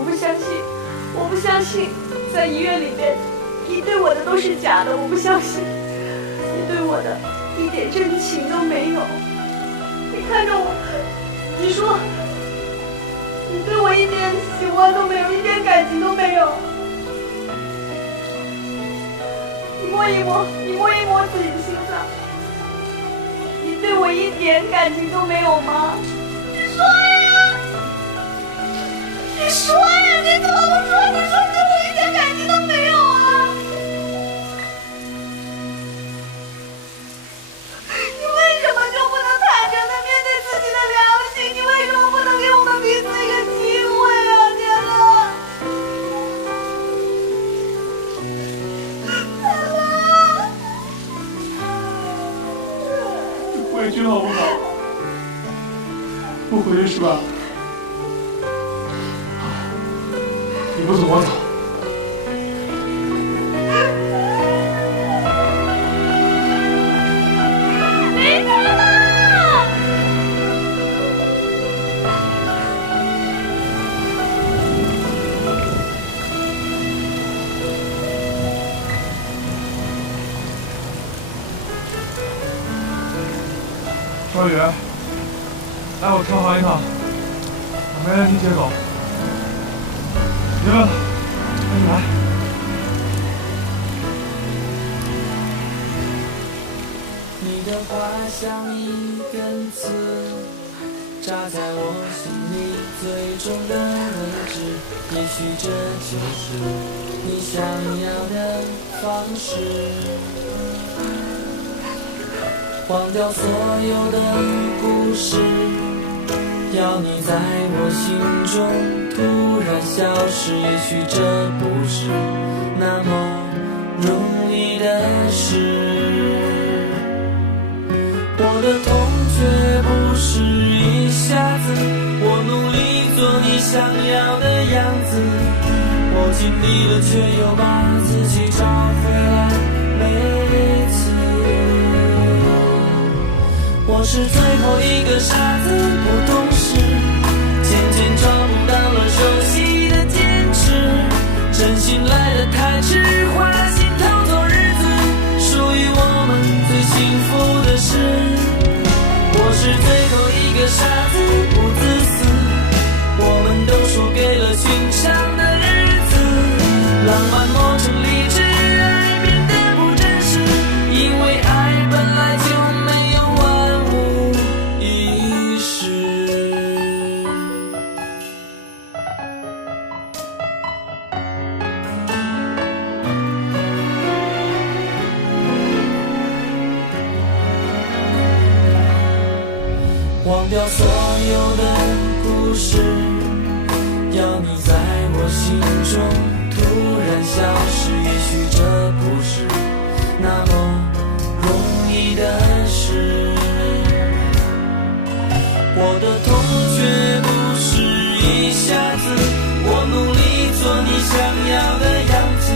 我不相信，我不相信，在医院里面，你对我的都是假的，我不相信，你对我的一点真情都没有。你看着我，你说，你对我一点喜欢都没有，一点感情都没有。你摸一摸，你摸一摸自己的心脏，你对我一点感情都没有吗？你说呀！你说呀！你怎么不说？你说对我一点感情都没有啊！你为什么就不能坦诚地面对自己的良心？你为什么不能给我们彼此一个机会啊，天乐？天乐，你回去好不好？不回去是吧？你不走我走。离开了！少宇，来我车行一趟，我没人替接走。别问了，赶紧来。你的话像一根刺，扎在我心里最重的位置。也许这就是你想要的方式，忘掉所有的故事，要你在我心中突然消失。也许这不是那么容易的事，我的痛却不是一下子，我努力做你想要的样子，我尽力了却又把自己找回来。每次我是最后一个傻子，不懂事，渐渐找不到了熟悉的坚持，真心来得太迟，花心偷走日子，属于我们最幸福的事。我是最后一个傻子，不自私，我们都输给了寻常的日子，浪漫磨成理智，爱变得不真实，因为爱本来就没有万无一失。忘掉所有的故事，要你在我心中突然消失。也许这不是那么容易的事，我的痛却不是一下子，我努力做你想要的样子，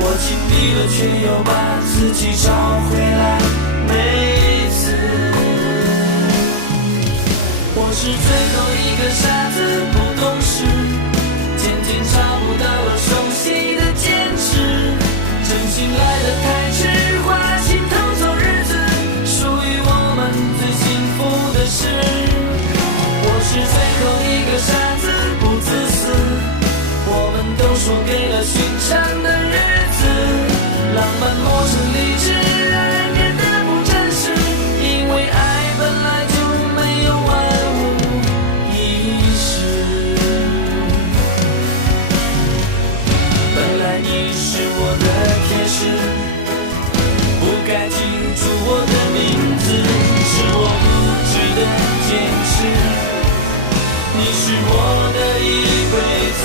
我尽力了却又把自己找回来。每次我是最后一个傻子，不懂事，渐渐找不到了熟悉的坚持，真心来得太迟，花心偷走日子，属于我们最幸福的事。我是最后一个傻子，不自私，我们都输给了寻常的日子，浪漫磨成理智，爱变得不真实，因为爱本来就没有万无一失。本来你是我的天使，不该记住我的名字，是我无知的坚持，你是我的一辈子。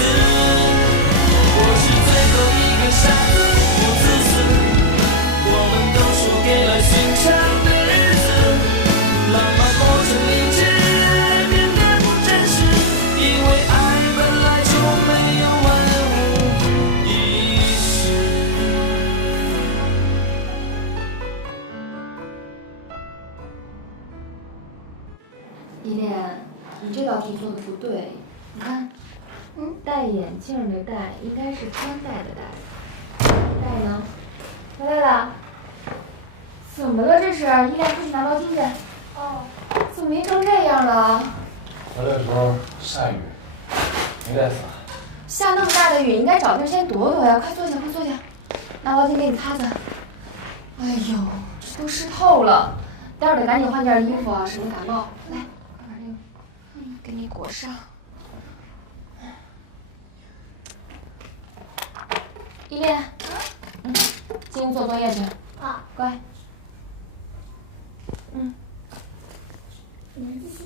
我是最后一个傻子，不自私，我们都输给了寻常的日子，浪漫磨成理智，爱变得不真实，因为爱本来就没有万无一失。依恋，你这道题做的不对，你看，戴眼镜的戴应该是穿戴的戴。戴呢？回来了。怎么了这是？依恋出去拿毛巾去。哦。怎么迷成这样了？回来的时候下雨，没带伞。下那么大的雨，应该找地儿先躲躲呀！快坐下，快坐下，拿毛巾给你擦擦。哎呦，这都湿透了，待会儿得赶紧换件衣服啊，省得感冒。来，快把这个，给你裹上。依恋，进屋做作业去。好，乖。你们继续。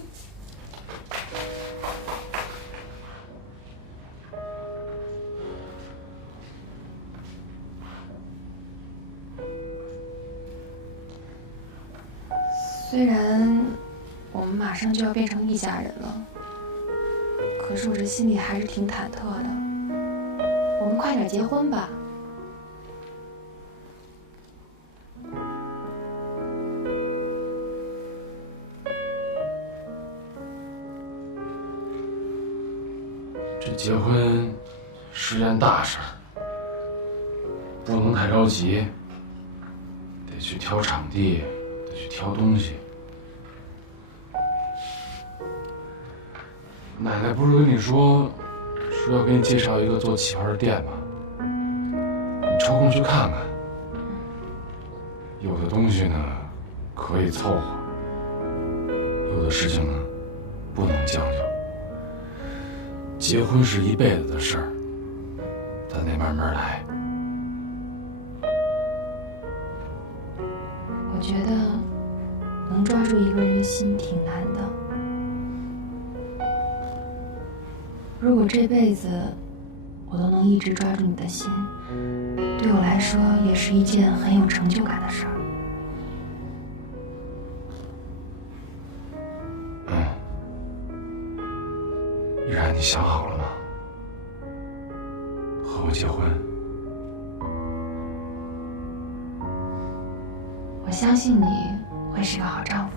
虽然我们马上就要变成一家人了，可是我这心里还是挺忐忑的。我们快点结婚吧。这结婚是件大事儿，不能太着急，得去挑场地，得去挑东西。奶奶不是跟你说要给你介绍一个做旗袍的店吗？你抽空去看看。有的东西呢可以凑合，有的事情呢不能将就。结婚是一辈子的事儿，咱得慢慢来。我觉得能抓住一个人的心挺难的。如果这辈子我都能一直抓住你的心，对我来说也是一件很有成就感的事儿。依然，你想好了吗？和我结婚？我相信你会是个好丈夫。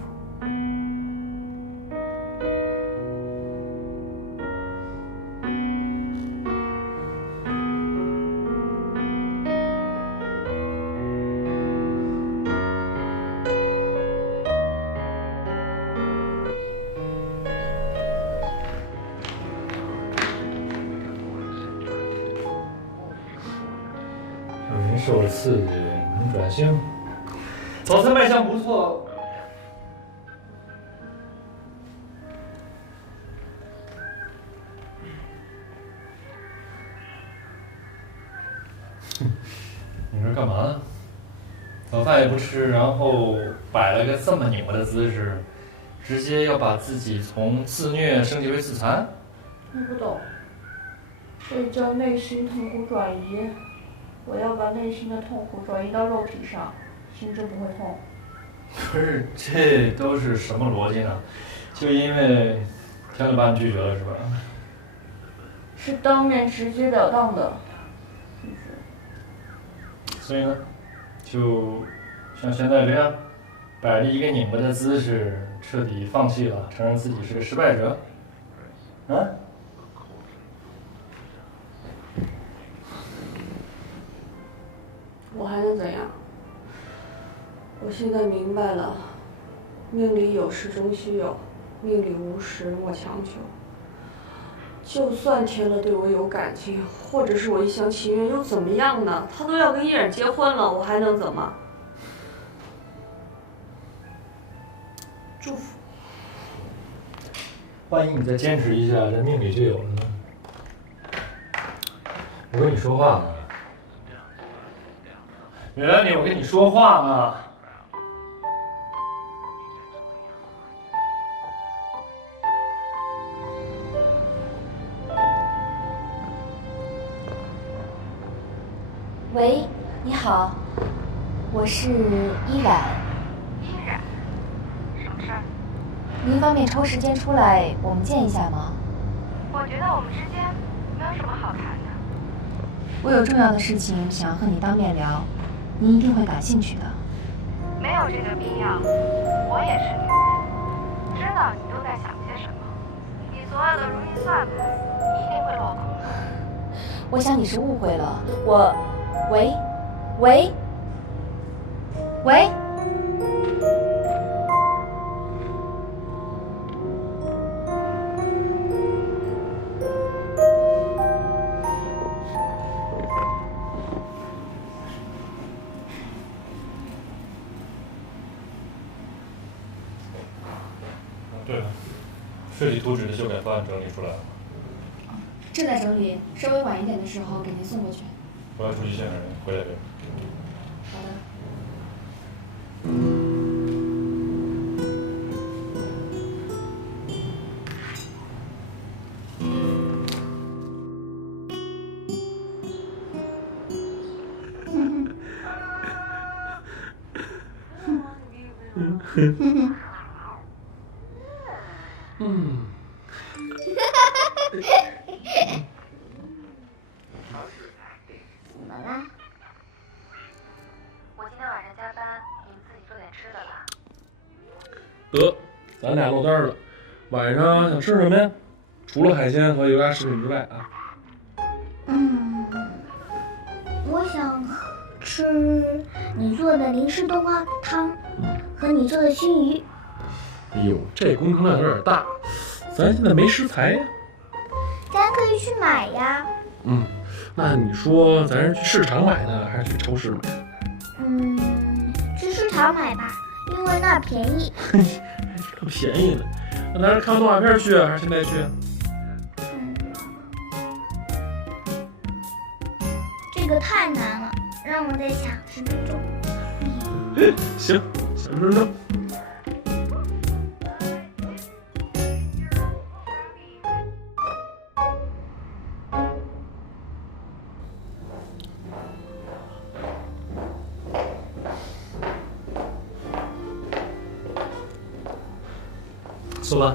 您受了刺激，能转性，早餐卖相不错。你这干嘛呢？早饭也不吃，然后摆了个这么拧巴的姿势，直接要把自己从自虐升级为自残？你不懂，这叫内心痛苦转移。我要把内心的痛苦转移到肉体上，心就不会痛。不是，这都是什么逻辑呢？就因为天乐把你拒绝了是吧？是当面直截了当的拒绝。所以呢，就像现在这样，摆着一个拧巴的姿势，彻底放弃了，承认自己是个失败者。啊？我还能怎样？我现在明白了，命里有时终须有，命里无时莫强求。就算天乐对我有感情，或者是我一厢情愿，又怎么样呢？他都要跟叶冉结婚了，我还能怎么？祝福。万一你再坚持一下，这命里就有了呢？我跟你说话呢。原来我跟你说话呢。喂，你好，我是依然。依然，什么事儿？您方便抽时间出来，我们见一下吗？我觉得我们之间没有什么好谈的。我有重要的事情想和你当面聊，您一定会感兴趣的。没有这个必要，我也是女人，知道你都在想些什么。你所有的如意算盘，你定会落空。我想你是误会了，喂。对了，设计图纸的修改方案整理出来了吗？正在整理，稍微晚一点的时候给您送过去。我要出去见个人，回来给我。好的。怎么啦？我今天晚上加班，你们自己做点吃的吧。得，咱俩落单了。晚上想吃什么呀？除了海鲜和油炸食品之外啊。我想吃你做的零食冬瓜汤和你做的熏鱼。哎呦，这工程量有点大，咱现在没食材呀。咱可以去买呀。那你说咱是去市场买呢，还是去超市买？去市场买吧，因为那儿便宜。可便宜呢。那咱是看动画片去，还是现在去？这个太难了，让我再想10分钟。行，想10分钟。苏吧。